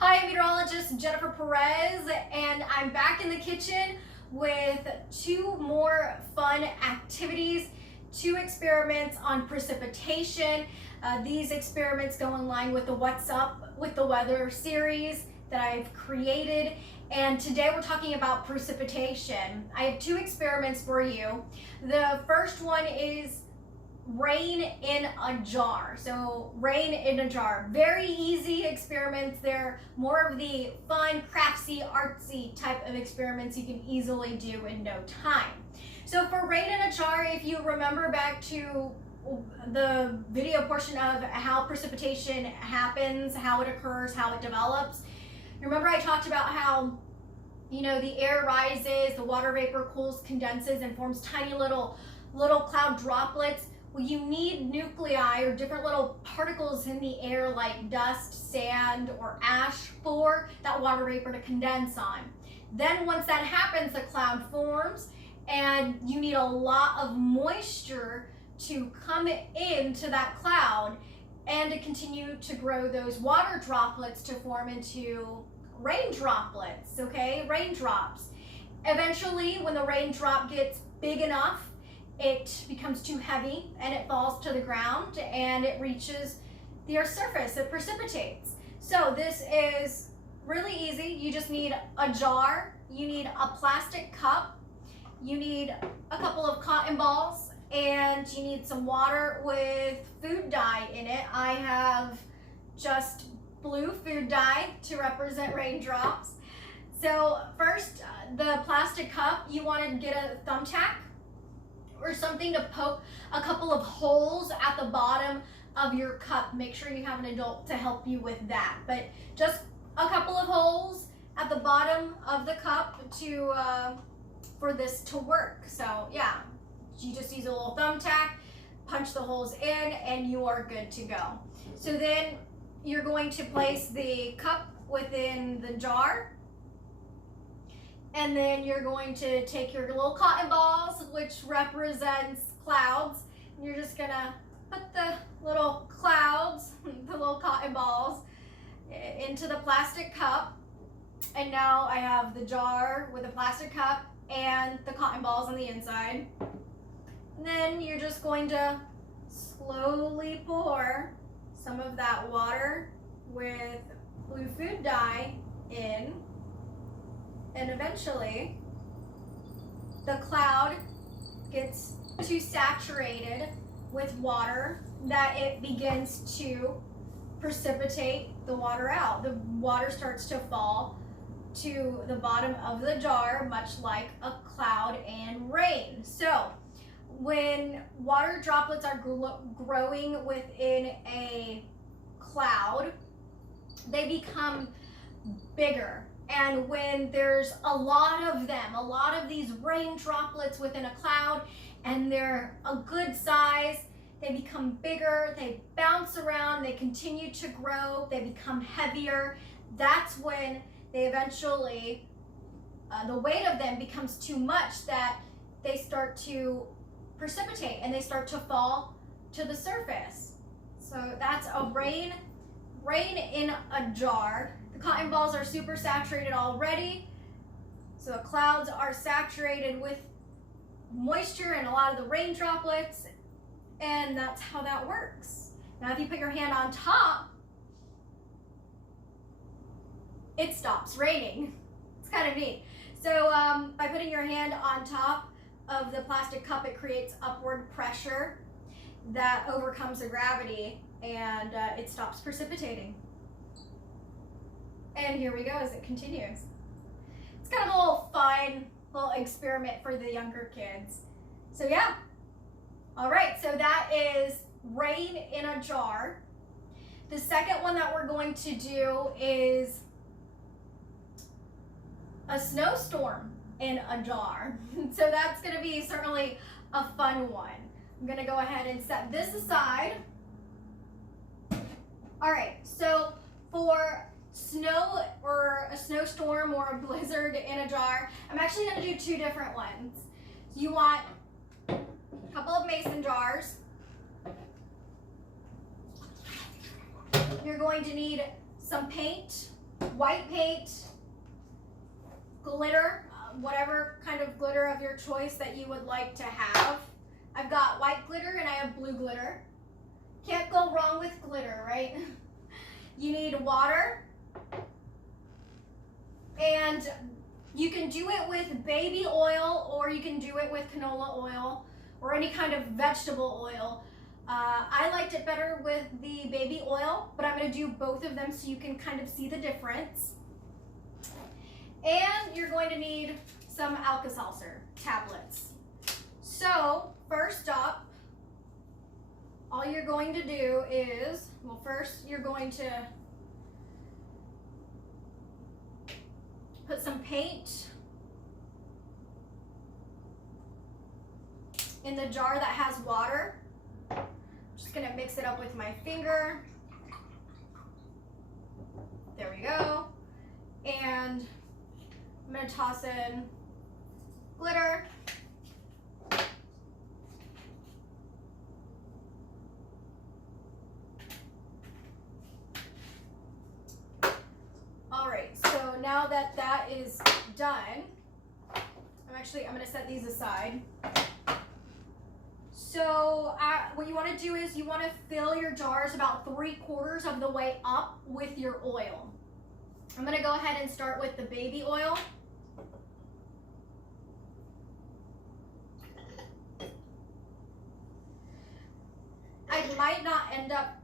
Hi, meteorologist Jennifer Perez, and I'm back in the kitchen with two more fun activities, two experiments on precipitation. These experiments go in line with the What's Up with the Weather series that I've created, and today we're talking about precipitation. I have two experiments for you. The first one is rain in a jar. So rain in a jar. Very easy experiments. They're more of the fun, craftsy, artsy type of experiments you can easily do in no time. So for rain in a jar, if you remember back to the video portion of how precipitation happens, how it occurs, how it develops, remember I talked about how the air rises, the water vapor cools, condenses, and forms tiny little cloud droplets. Well, you need nuclei or different little particles in the air like dust, sand, or ash for that water vapor to condense on. Then once that happens, the cloud forms, and you need a lot of moisture to come into that cloud and to continue to grow those water droplets to form into rain droplets, okay? Raindrops. Eventually, when the raindrop gets big enough, it becomes too heavy and it falls to the ground and it reaches the Earth's surface. It precipitates. So this is really easy. You just need a jar, you need a plastic cup, you need a couple of cotton balls, and you need some water with food dye in it. I have just blue food dye to represent raindrops. So first, the plastic cup, you want to get a thumbtack or something to poke a couple of holes at the bottom of your cup. Make sure you have an adult to help you with that. But just a couple of holes at the bottom of the cup to for this to work. So yeah, you just use a little thumbtack, punch the holes in, and you are good to go. So then you're going to place the cup within the jar, and then you're going to take your little cotton balls, which represents clouds. You're just gonna put the little clouds, the little cotton balls, into the plastic cup. And now I have the jar with the plastic cup and the cotton balls on the inside. And then you're just going to slowly pour some of that water with blue food dye in. And eventually, the cloud gets too saturated with water that it begins to precipitate the water out. The water starts to fall to the bottom of the jar, much like a cloud and rain. So when water droplets are growing within a cloud, they become bigger. And when there's a lot of them, a lot of these rain droplets within a cloud, and they're a good size, they become bigger, they bounce around, they continue to grow, they become heavier. That's when they eventually, the weight of them becomes too much that they start to precipitate and they start to fall to the surface. So that's a rain in a jar. The cotton balls are super saturated already, so the clouds are saturated with moisture and a lot of the rain droplets, and that's how that works. Now if you put your hand on top, it stops raining. It's kind of neat. So by putting your hand on top of the plastic cup, it creates upward pressure that overcomes the gravity, and it stops precipitating. And here we go as it continues. It's kind of a little fun little experiment for the younger kids. So yeah. All right, so that is rain in a jar. The second one that we're going to do is a snowstorm in a jar. So that's gonna be certainly a fun one. I'm gonna go ahead and set this aside. All right, so for snow or a snowstorm or a blizzard in a jar, I'm actually going to do two different ones. So you want a couple of mason jars. You're going to need some paint white paint, glitter, whatever kind of glitter of your choice that you would like to have. I've got white glitter and I have blue glitter. Can't go wrong with glitter, right? You need water, and you can do it with baby oil or you can do it with canola oil or any kind of vegetable oil. I liked it better with the baby oil, but I'm going to do both of them so you can kind of see the difference. And you're going to need some Alka-Seltzer tablets. So first up, all you're going to do is, well, first you're going to put some paint in the jar that has water. I'm just gonna mix it up with my finger. There we go. And I'm gonna toss in glitter. All right, so now that that is done, I'm gonna set these aside. So what you want to do is you want to fill your jars about 3/4 of the way up with your oil. I'm going to go ahead and start with the baby oil. I might not end up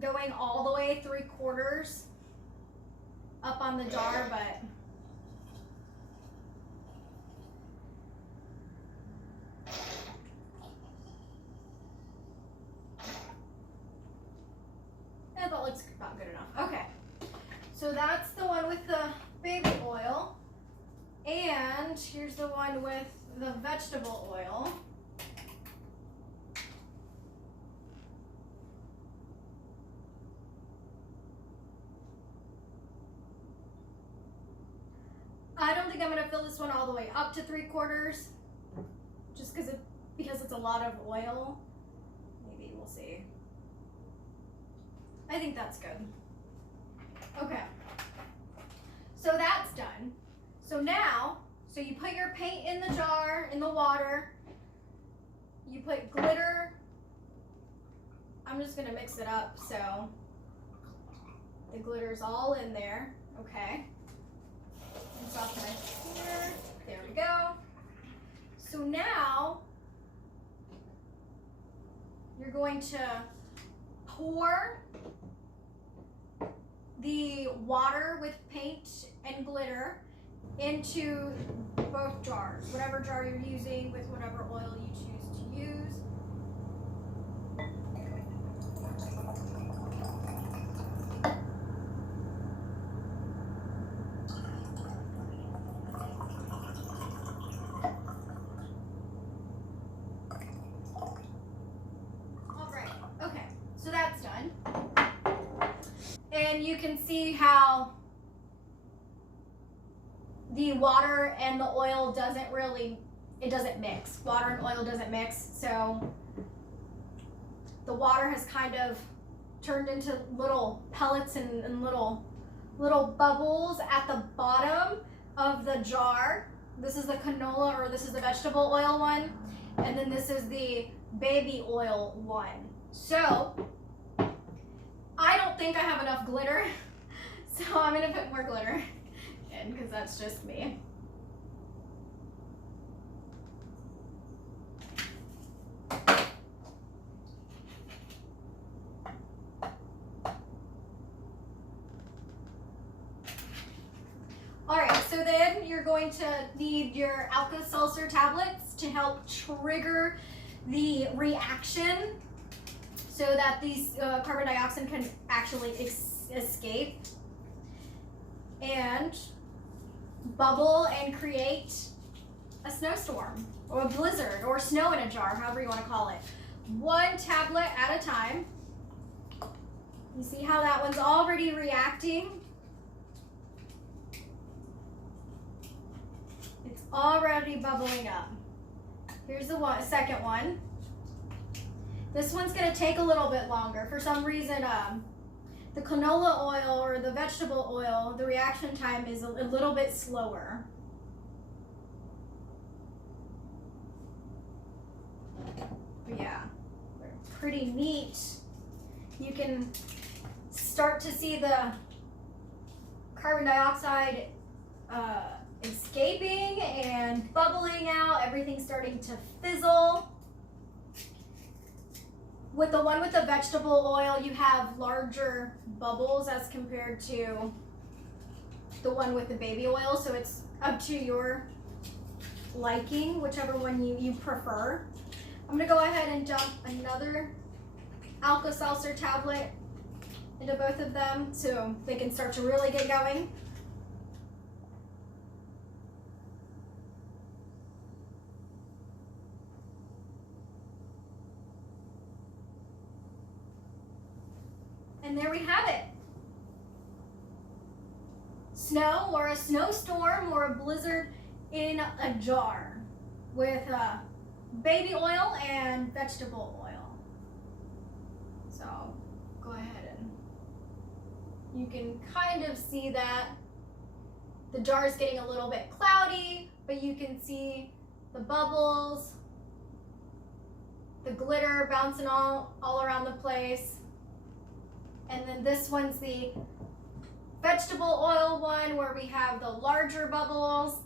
going all the way 3/4 up on the jar, but that looks about good enough. Okay, so that's the one with the baby oil, and here's the one with the vegetable oil. I don't think I'm gonna fill this one all the way up to 3/4, just because it's a lot of oil. Maybe we'll see. I think that's good. Okay, so that's done. So now, you put your paint in the jar, in the water. You put glitter. I'm just gonna mix it up so the glitter's all in there. Okay. Rinse off my finger. There we go. So now you're going to pour the water with paint and glitter into both jars, whatever jar you're using with whatever oil you choose to use. And you can see how the water and the oil doesn't mix. Water and oil doesn't mix. So the water has kind of turned into little pellets and little bubbles at the bottom of the jar. This is the canola, or this is the vegetable oil one. And then this is the baby oil one. So I don't think I have enough glitter, so I'm gonna put more glitter in because that's just me. All right, so then you're going to need your Alka-Seltzer tablets to help trigger the reaction, so that these carbon dioxide can actually escape and bubble and create a snowstorm or a blizzard or snow in a jar, however you want to call it. One tablet at a time. You see how that one's already reacting? It's already bubbling up. Here's the second one. This one's gonna take a little bit longer. For some reason, The canola oil or the vegetable oil, the reaction time is a little bit slower. But yeah, they're pretty neat. You can start to see the carbon dioxide escaping and bubbling out. Everything's starting to fizzle. With the one with the vegetable oil, you have larger bubbles as compared to the one with the baby oil, so it's up to your liking, whichever one you prefer. I'm gonna go ahead and dump another Alka-Seltzer tablet into both of them so they can start to really get going. And there we have it. Snow or a snowstorm or a blizzard in a jar with baby oil and vegetable oil. So go ahead and you can kind of see that the jar is getting a little bit cloudy, but you can see the bubbles, the glitter bouncing all around the place. And then this one's the vegetable oil one where we have the larger bubbles.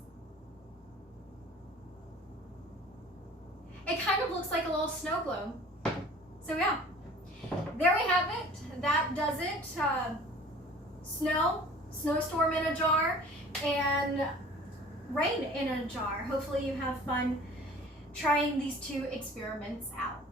It kind of looks like a little snow globe. So yeah, there we have it. That does it. Snowstorm in a jar, and rain in a jar. Hopefully you have fun trying these two experiments out.